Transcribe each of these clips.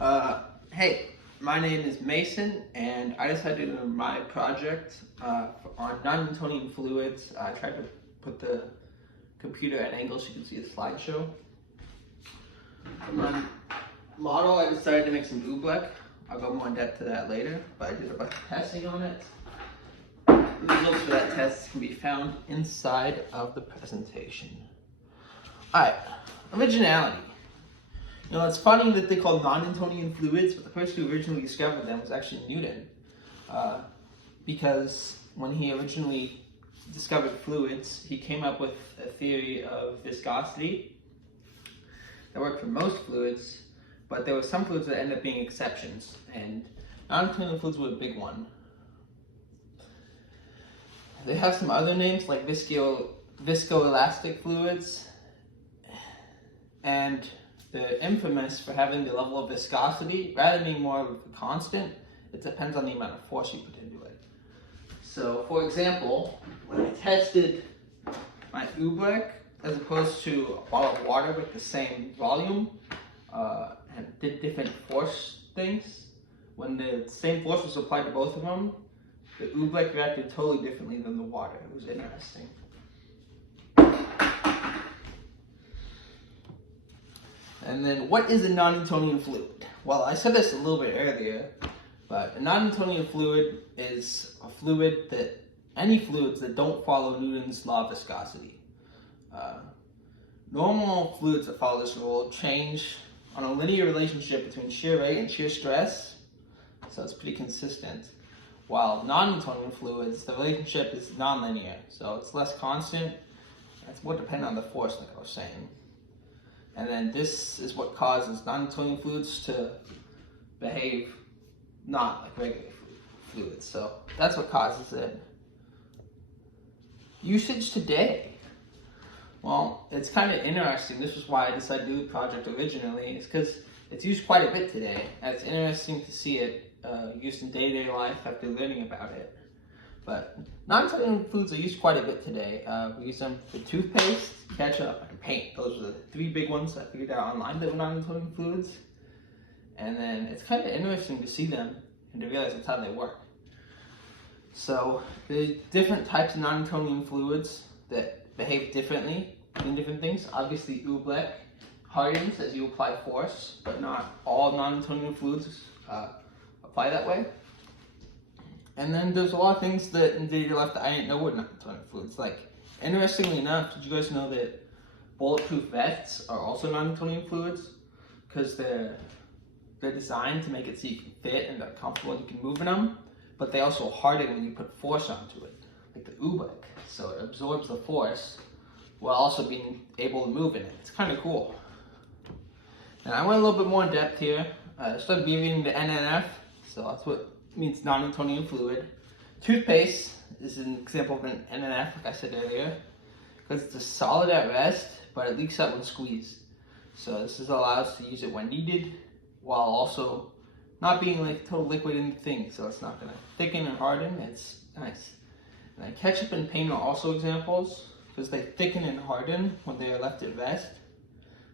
Hey, my name is Mason, and I decided to do my project on non-Newtonian fluids. I tried to put the computer at an angle so you can see the slideshow. For my model, I decided to make some oobleck. I'll go more in depth to that later, but I did a bunch of testing on it. The results for that test can be found inside of the presentation. Alright, originality. You know, it's funny that they call non-Newtonian fluids, but the person who originally discovered them was actually Newton. Because when he originally discovered fluids, he came up with a theory of viscosity that worked for most fluids, but there were some fluids that ended up being exceptions, and non-Newtonian fluids were a big one. They have some other names like viscoelastic fluids, and they're infamous for having the level of viscosity, rather than being more of a constant, it depends on the amount of force you put into it. So, for example, when I tested my oobleck, as opposed to a bottle of water with the same volume, and did different force things, when the same force was applied to both of them, the oobleck reacted totally differently than the water. It was interesting. And then, what is a non-Newtonian fluid? Well, I said this a little bit earlier, but a non-Newtonian fluid is a fluid that, any fluids that don't follow Newton's law of viscosity. Normal fluids that follow this rule change on a linear relationship between shear rate and shear stress, so it's pretty consistent. While non-Newtonian fluids, the relationship is nonlinear, so it's less constant. It's more dependent on the force, like I was saying. And then this is what causes non-Newtonian fluids to behave not like regular fluids. So that's what causes it. Usage today. Well, it's kind of interesting. This is why I decided to do the project originally. It's because it's used quite a bit today. And it's interesting to see it used in day-to-day life after learning about it. But non-Newtonian fluids are used quite a bit today. We use them for toothpaste, ketchup, and paint. Those are the three big ones I figured out online that were non-Newtonian fluids. And then it's kind of interesting to see them and to realize that's how they work. So the different types of non-Newtonian fluids that behave differently in different things. Obviously, oobleck hardens as you apply force, but not all non-Newtonian fluids apply that way. And then there's a lot of things that in day-to-day life that I didn't know were non-Newtonian fluids. Like, interestingly enough, did you guys know that bulletproof vests are also non-Newtonian fluids? Because they're designed to make it so you can fit and they're comfortable and you can move in them, but they also harden when you put force onto it, like the oobleck. So it absorbs the force while also being able to move in it. It's kind of cool. And I went a little bit more in depth here. I started reading the NNF, so that's what means non-Newtonian fluid. Toothpaste is an example of an NNF, like I said earlier, because it's a solid at rest, but it leaks out when squeezed. So this allows us to use it when needed, while also not being like total liquid in the thing, so it's not gonna thicken and harden. It's nice. And then ketchup and paint are also examples, because they thicken and harden when they are left at rest.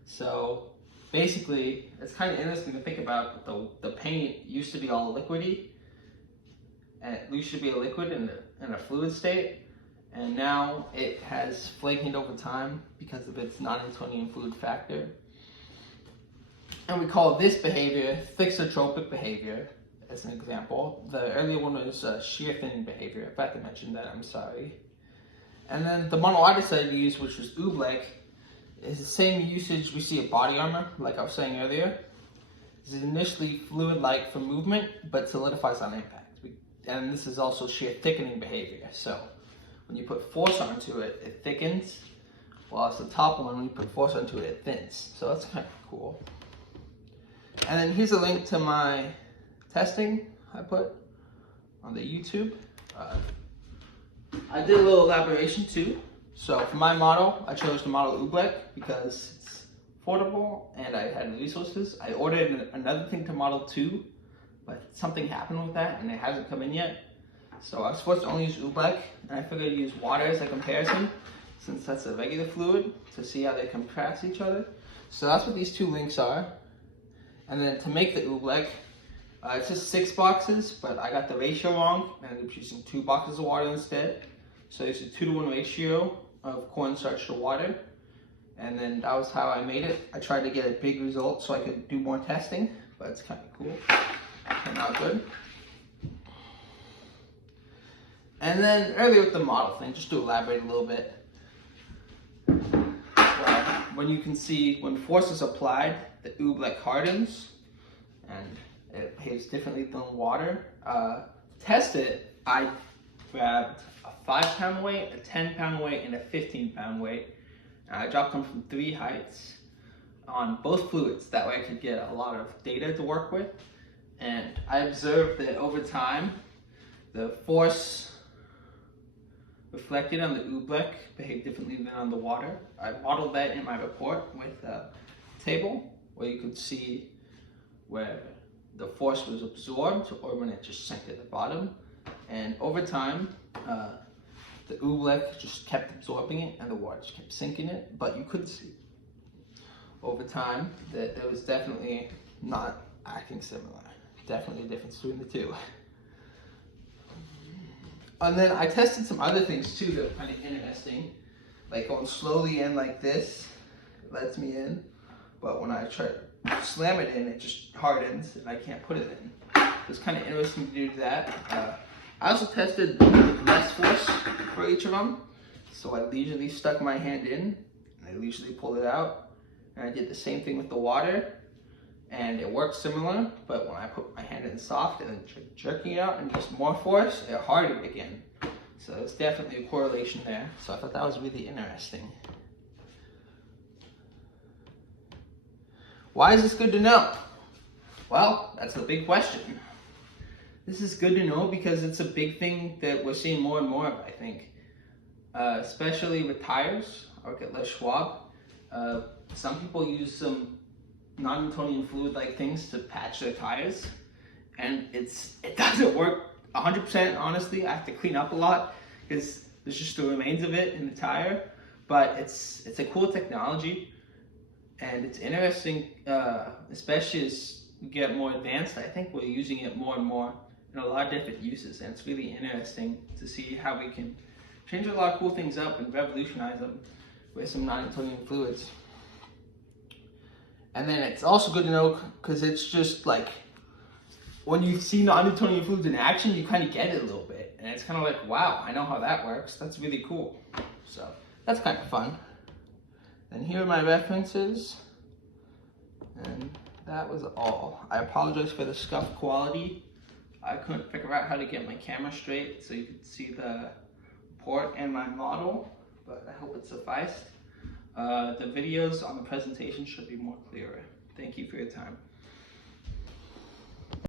So basically, it's kind of interesting to think about. The paint used to be all liquidy, and it used to be a liquid in a fluid state, and now it has flaking over time because of its non-Newtonian fluid factor. And we call this behavior thixotropic behavior, as an example. The earlier one was shear thinning behavior. If I have to mention that, I'm sorry. And then the model I decided to use, which was oobleck, is the same usage we see of body armor, like I was saying earlier. It's initially fluid-like for movement, but solidifies on impact. And this is also shear thickening behavior. So when you put force onto it, it thickens, while it's the top one, when you put force onto it, it thins. So that's kind of cool. And then here's a link to my testing I put on the YouTube. I did a little elaboration too. So for my model, I chose the model oobleck because it's affordable and I had the resources. I ordered another thing to model 2, but something happened with that and it hasn't come in yet. So I was supposed to only use oobleck, and I figured I'd use water as a comparison, since that's a regular fluid, to see how they compress each other. So that's what these two links are. And then to make the oobleck, it's just 6 boxes, but I got the ratio wrong and I ended up using 2 boxes of water instead. So it's a 2-to-1 ratio of cornstarch to water. And then that was how I made it. I tried to get a big result so I could do more testing, but it's kind of cool. Turned out good. And then earlier with the model thing, just to elaborate a little bit. When you can see when force is applied, the oobleck hardens and it behaves differently than water. To test it, I grabbed a 5-pound weight, a 10-pound weight, and a 15-pound weight. And I dropped them from 3 heights on both fluids. That way I could get a lot of data to work with. And I observed that over time, the force reflected on the oobleck behaved differently than on the water. I modeled that in my report with a table where you could see where the force was absorbed or when it just sank at the bottom. And over time, the oobleck just kept absorbing it and the water just kept sinking it. But you could see over time that there was definitely not acting similar. Definitely a difference between the two. And then I tested some other things too that were kind of interesting. Like going slowly in like this, it lets me in. But when I try to slam it in, it just hardens and I can't put it in. It's kind of interesting to do that. I also tested with less force for each of them. So I leisurely stuck my hand in and I leisurely pulled it out. And I did the same thing with the water. And it worked similar, but when I put my hand in soft and then jerking it out and just more force, it hardened again. So it's definitely a correlation there. So I thought that was really interesting. Why is this good to know? Well, that's the big question. This is good to know because it's a big thing that we're seeing more and more of, I think. Especially with tires. I work at Les Schwab. Some people use some non-Newtonian fluid-like things to patch their tires, and it doesn't work 100%. Honestly, I have to clean up a lot because there's just the remains of it in the tire. But it's a cool technology, and it's interesting, especially as we get more advanced. I think we're using it more and more in a lot of different uses, and it's really interesting to see how we can change a lot of cool things up and revolutionize them with some non-Newtonian fluids. And then it's also good to know because it's just like when you see non-Newtonian fluids in action, you kind of get it a little bit. And it's kind of like, wow, I know how that works. That's really cool. So that's kind of fun. And here are my references. And that was all. I apologize for the scuffed quality. I couldn't figure out how to get my camera straight so you could see the port and my model, but I hope it sufficed. The videos on the presentation should be more clearer. Thank you for your time.